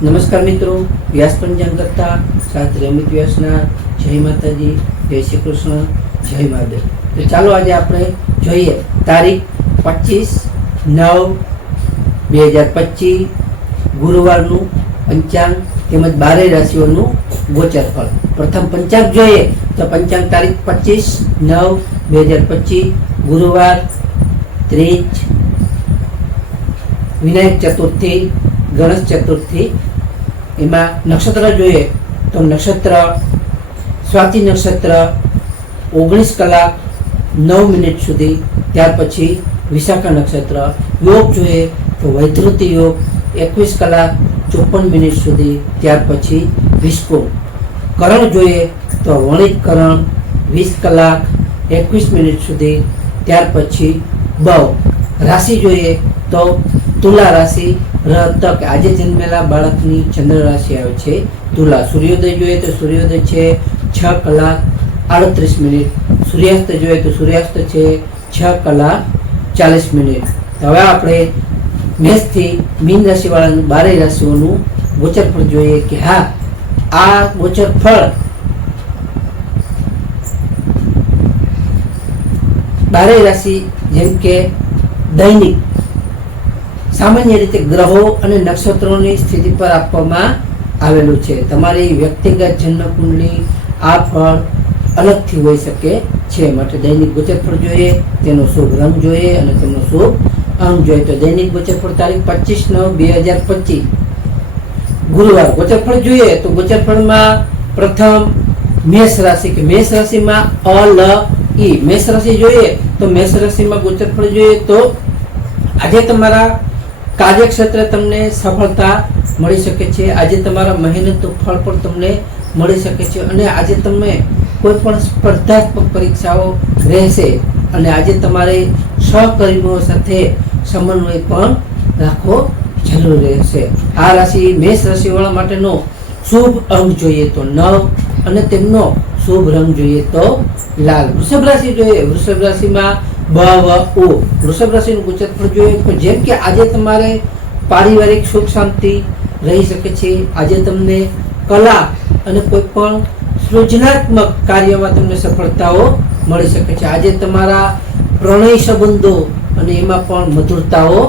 નમસ્કાર મિત્રો, વ્યાસ પંચાંગ કરતા શાસ્ત્રી અમિત વ્યાસના જય માતાજી, જય શ્રી કૃષ્ણ, જય મહાદેવ. તો ચાલો આજે આપણે જોઈએ તારીખ પચીસ નવ બે હજાર પચીસ, ગુરુવારનું પંચાંગ તેમજ બારે રાશિઓનું ગોચર ફળ પ્રથમ પંચાંગ જોઈએ તો પંચાંગ તારીખ પચીસ નવ બે હજાર પચીસ, ગુરુવાર ત્રીજ, વિનાયક ચતુર્થી, ગણેશ ચતુર્થી એમાં નક્ષત્ર જોઈએ તો નક્ષત્ર, સ્વાતિ નક્ષત્ર, ઓગણીસ કલાક, નવ મિનિટ સુધી, ત્યાર પછી વિશાખા નક્ષત્ર, યોગ જોઈએ તો વૈધૃતિ યોગ, એકવીસ કલાક, ચોપન મિનિટ સુધી, ત્યાર પછી વિસ્ફોટ. કરણ જોઈએ તો વણિત કરણ, વીસ કલાક, એકવીસ મિનિટ સુધી, ત્યાર પછી બવ. રાશિ જોઈએ તો તુલા રાશિ તક. આજે જન્મેલા બાળકની ચંદ્ર રાશિ આવે છે તુલા. સૂર્યોદય જોઈએ તો સૂર્યોદય છે છ કલાક આડત્રીસ મિનિટ. સૂર્યાસ્ત જોઈએ તો સૂર્યાસ્ત છે છ કલાક ચાલીસ મિનિટ. હવે આપણે મેષથી મીન રાશિવાળાનું બારે રાશિઓનું ગોચર ફળ જોઈએ કે હા, આ ગોચર ફળ બારે રાશિ જેમ કે દૈનિક સામાન્ય રીતે ગ્રહો અને નક્ષત્રોની સ્થિતિ પર આપવામાં આવેલું છે. તમારી વ્યક્તિગત જન્મ કુંડલી આ ફળ અલગથી હોઈ શકે છે. માટે દૈનિક ગોચર જોઈએ, તેનો શુભ રંગ જોઈએ અને તેનો શુભ અંગ જોઈએ. તો દૈનિક ગોચર ફળ તારીખ પચીસ નવ બે હજાર પચીસ. ગુરુવાર ગોચર ફળ જોઈએ તો ગોચર ફળમાં પ્રથમ મેષ રાશિ કે મેષ રાશિમાં અ લ ઈ. મેષ રાશિ જોઈએ તો મેષ રાશિમાં ગોચર ફળ જોઈએ તો આજે તમારા કાર્યક્ષેત્રે તમને સફળતા મળી શકે છે. આજે તમારા મહેનતનું ફળ પણ તમને મળી શકે છે અને આજે તમે કોઈ પણ સ્પર્ધાત્મક પરીક્ષાઓ રહેશે અને આજે તમારે સહકર્મીઓ સાથે સમન્વય પણ રાખવો જરૂરી રહેશે. આ રાશિ મેષ રાશિવાળા માટેનો શુભ અંગ જોઈએ તો નવ અને તેમનો શુભ રંગ જોઈએ તો લાલ. વૃષભ રાશિ જોઈએ. વૃષભ રાશિમાં બ વ ઉ વૃષભ રાશિનું ગુજરાત પણ જોઈએ તો જેમ કે આજે તમારે પારિવારિક સુખ શાંતિ રહી શકે છે, આજે તમને કલા અને કોઈ પણ સૃજનાત્મક કાર્યમાં તમને સફળતાઓ મળી શકે છે. આજે તમારા પ્રણય સંબંધો અને એમાં પણ મધુરતાઓ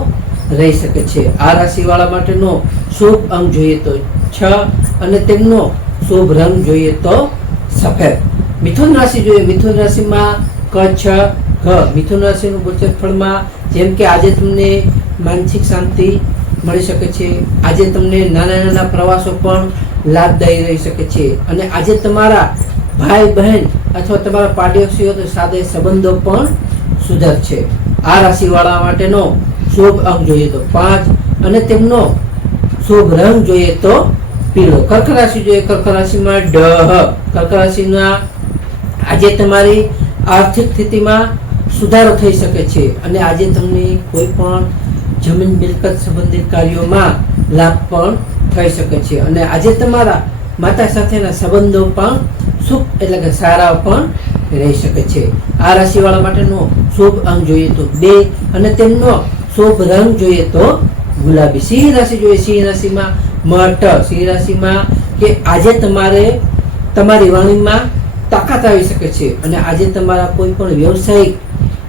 રહી શકે છે. આ રાશિવાળા માટેનો શુભ અંગ જોઈએ તો છ અને તેમનો શુભ રંગ જોઈએ તો સફેદ. મિથુન રાશિ જોઈએ. મિથુન રાશિમાં ક ઘ મિથુન રાશિનું ગોચર ફળમાં જેમ કે આજે તમને માનસિક શાંતિ મળી શકે છે. આજે તમને નાના નાના પ્રવાસો પણ લાભદાયી રહી શકે છે. અને આજે તમારા ભાઈ બહેન અથવા તમારા પાડોશીઓ સાથે સંબંધો પણ સુધરશે આ રાશિવાળા માટેનો શુભ અંક જોઈએ તો પાંચ અને તેમનો શુભ રંગ જોઈએ તો પીળો. કર્ક રાશિ જોઈએ, કર્ક રાશિમાં ડ કર્ક રાશિના આજે તમારી આર્થિક સ્થિતિમાં સુધારો થઈ શકે છે. અને આજે તમને કોઈ પણ જમીન મિલકત સંબંધિત કાર્યોમાં લાભ પણ થઈ શકે છે. અને આજે તમારા માતા સાથેના સંબંધો પણ સુખ એટલે કે સારા પણ રહી શકે છે. આ રાશિવાળા માટેનો શુભ અંગ જોઈએ તો બે અને તેમનો શુભ રંગ જોઈએ તો ગુલાબી. સિંહ રાશિ જોઈએ. સિંહ રાશિમાં મઠ સિંહ રાશિમાં કે આજે તમારે તમારી વાણીમાં તાકાત આવી શકે છે. અને આજે તમારા કોઈ પણ વ્યવસાયિક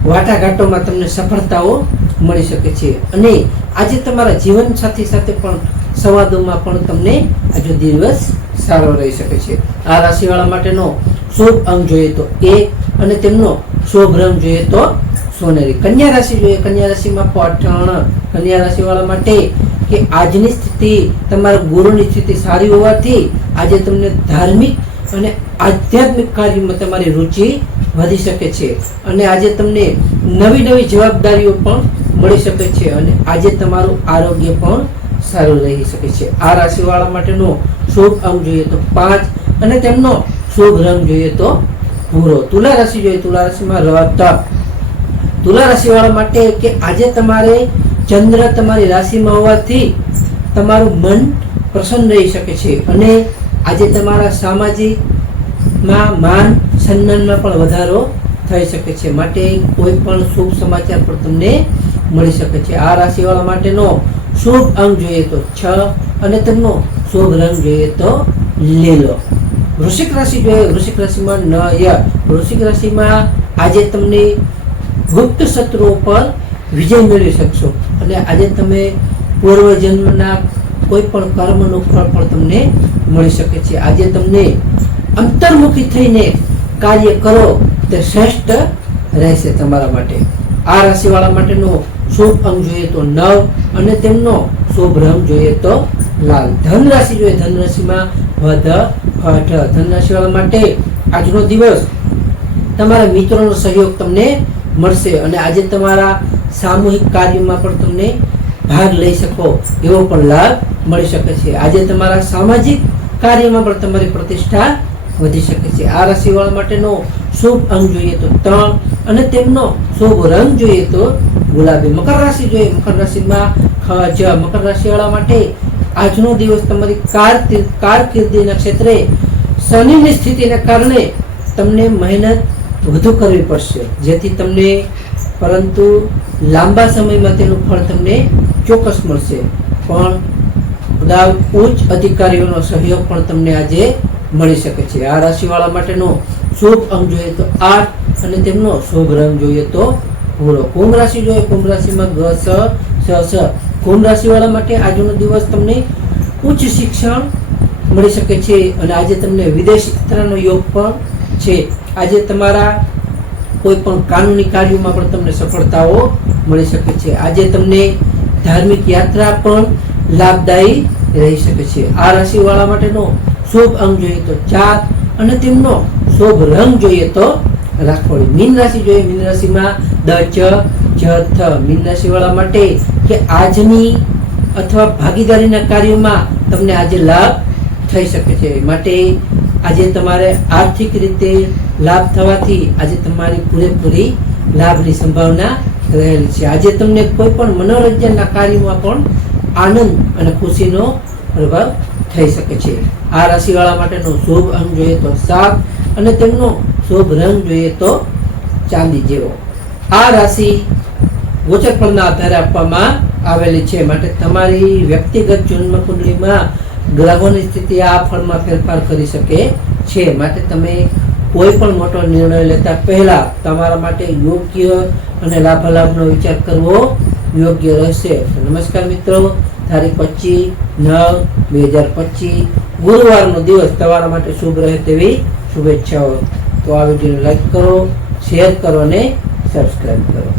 વાટાઘાટોમાં તમને સફળતાઓ મળી શકે છે. અને આજે તમારા જીવન સાથી સાથે પણ સંવાદોમાં પણ તમને આજે દિવસ સારો રહી શકે છે. આ રાશિવાળા માટેનો શુભ અંગ જોઈએ તો એક અને તેમનો શુભ રંગ જોઈએ તો સોનેરી. કન્યા રાશિ જોઈએ. કન્યા રાશિમાં પઠણ. કન્યા રાશિવાળા માટે કે આજની સ્થિતિ તમારા ગુરુની સ્થિતિ સારી હોવાથી આજે તમને ધાર્મિક અને આધ્યાત્મિક કાર્યમાં તમારી રુચિ વધી શકે છે. અને આજે તમને નવી નવી જવાબદારીઓ પણ મળી શકે છે અને આજે તમારું આરોગ્ય પણ સારું રહી શકે છે. આ રાશિવાળા માટેનો શુભ અંગ જોઈએ તો પાંચ અને તેમનો શુભ રંગ જોઈએ તો ભૂરો. તુલા રાશિ જોઈએ, તુલા રાશિમાં રહેતા તુલા રાશિવાળા માટે કે આજે તમારે ચંદ્ર તમારી રાશિમાં હોવાથી તમારું મન પ્રસન્ન રહી શકે છે. અને આજે તમારા સામાજિકમાં માન સન્માનમાં પણ વધારો થઈ શકે છે. માટે કોઈ પણ શુભ સમાચાર પણ તમને મળી શકે છે. આ રાશિવાળા માટેનો શુભ અંગ જોઈએ તો છ અને તેમનો શુભ રંગ જોઈએ તો લીલો. વૃશ્ચિક રાશિ જોઈએ. વૃશ્ચિક રાશિમાં ન, ય. વૃશ્ચિક રાશિમાં આજે તમને ગુપ્ત શત્રુઓ પર વિજય મેળવી શકશો. અને આજે તમે પૂર્વજન્મના કોઈ પણ કર્મનું ફળ પણ તમને મળી શકે છે. આજે તમને અંતર્મુખી થઈને કાર્ય કરો તે શ્રેષ્ઠ રહેશે તમારા માટે. આ રાશિવાળા માટેનો શુભ અંગ જોઈએ તો નવ અને તેમનો શુભ રંગ જોઈએ તો લાલ. ધન જોઈએ. ધન રાશિમાં વધ, અઠ. ધન માટે આજનો દિવસ તમારા મિત્રોનો સહયોગ તમને મળશે અને આજે તમારા સામૂહિક કાર્યમાં પણ તમને ભાગ લઈ શકો એવો પણ લાભ મળી શકે છે. આજે તમારા સામાજિક કાર્યમાં પણ તમારી પ્રતિષ્ઠા વધી શકે છે. આ રાશિવાળા માટેનો શુભ અંગ જોઈએ તો ત્રણ અને તેમનો શુભ રંગ જોઈએ તો ગુલાબી. મકર રાશિ જોઈએ. મકર રાશિમાં જ, મકર રાશિવાળા માટે આજનો દિવસ તમારી કારકિર- કારકિર્દીના ક્ષેત્રે શનિની સ્થિતિને કારણે તમને મહેનત વધુ કરવી પડશે. જેથી તમને, પરંતુ લાંબા સમયમાં તેનું ફળ તમને ચોક્કસ મળશે. પણ ઉચ્ચ અધિકારીઓનો સહયોગ પણ તમને આજે મળી શકે છે. આ રાશિવાળા માટેનો શુભ અંગ જોઈએ તો આઠ અને તેમનો શુભ રંગ જોઈએ તો ભૂરો. કુંભ રાશિ જોઈએ, કુંભ રાશિમાં ગ સ સ સ. કુંભ રાશિવાળા માટે આજનો દિવસ તમને ઉચ્ચ શિક્ષણ મળી શકે છે અને આજે તમને વિદેશ યાત્રાનો યોગ પણ છે. આજે તમારા કોઈ પણ કાનૂની કાર્યોમાં પણ તમને સફળતાઓ મળી શકે છે. આજે તમને ધાર્મિક યાત્રા પણ લાભદાયી રહી શકે છે. આ રાશિવાળા માટેનો શુભ અંગ જોઈએ તો ચાર અને તેમનો શુભ રંગ જોઈએ તો રાખોડી. મીન રાશિ જોઈએ. મીન રાશિમાં દ, ચ, જ, થ. મીન માટે કે આજની અથવા ભાગીદારીના કાર્યોમાં તમને આજે લાભ થઈ શકે છે. માટે આજે તમારે આર્થિક રીતે લાભ થવાથી આજે તમારી પૂરેપૂરી લાભની સંભાવના રહેલી છે. આજે તમને કોઈ પણ મનોરંજનના કાર્યમાં પણ આનંદ અને ખુશીનો પ્રભાવ થઈ શકે છે. આ રાશિવાળા માટેનો શુભ અંગ જોઈએ તો સાત અને તેમનો શુભ રંગ જોઈએ તો ચાંદી જેવો. આ રાશિ ગોચર ફળના આધારે આપવામાં આવેલી છે. માટે તમારી વ્યક્તિગત જન્મ કુંડળીમાં ગ્રહોની સ્થિતિ આ ફળમાં ફેરફાર કરી શકે છે. માટે તમે કોઈ પણ મોટો નિર્ણય લેતા પહેલા તમારા માટે યોગ્ય અને લાભાલાભનો વિચાર કરવો યોગ્ય રહેશે. નમસ્કાર મિત્રો. તારીખ પચીસ, નવ, બે હજાર પચીસ. ગુરુવારનો દિવસ તમારા માટે શુભ રહે તેવી શુભેચ્છાઓ. તો આ વિડીયોને લાઈક કરો શેર કરો અને સબસ્ક્રાઈબ કરો.